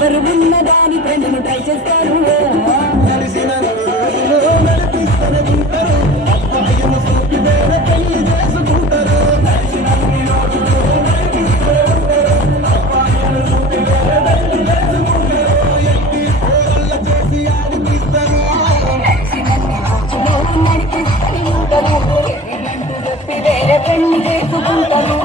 ఎవరు ఉన్నదాని ఫ్రెండ్ను ట్రై చేస్తారు కలిసిన రోజులు నడిపిస్తూనే ఉంటారు అబ్బాయిలు సోకి వేరే పెళ్లి చేసుకుంటారు కలిసినన్ని రోజులు నడిపిస్తూనే ఉంటారు అబ్బాయిలు సోకి వేరే పెళ్లి చేసుకుంటారు ఎట్టి పోరల్ల చేసి ఆడిపిస్తారు నడిపిస్తూనే ఉంటారు చెప్పి వేరే పెళ్లి చేసుకుంటారు